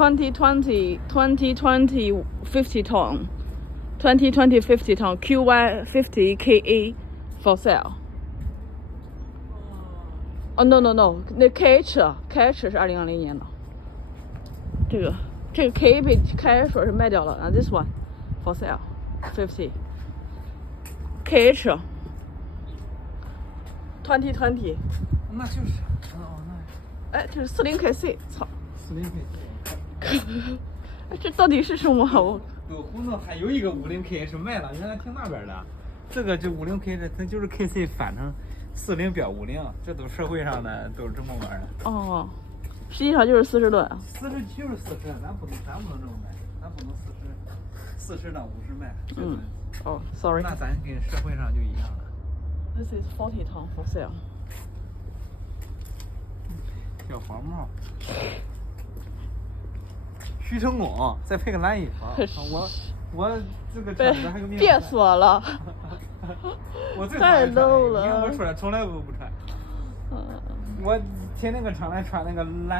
2020 50 ton, 2020 50 ton QY 50 KA for sale.哦、no no no， 那 KH 是2020年的，这个 K 被开说是卖掉了啊 ，this one for sale 50 KH 2020，那就是，那，哎，这是40 KC， 操40 K， 这到底是什么？我都胡弄，还有一个50 K 是卖了，原来停那边的。这个就50 K 这就是 KC 反成40标50，这都社会上的都是这么玩的。哦，实际上就是40吨。40就是40，咱不能这么卖，咱不能40到50卖。哦，sorry。那咱跟社会上就一样了。This is 40 ton for sale。小黄帽，徐成功，再配个蓝衣服。我这个穿着还有面。别说了。我最太 low 了。你看我出来从来都不穿。我天天搁厂里穿那个蓝。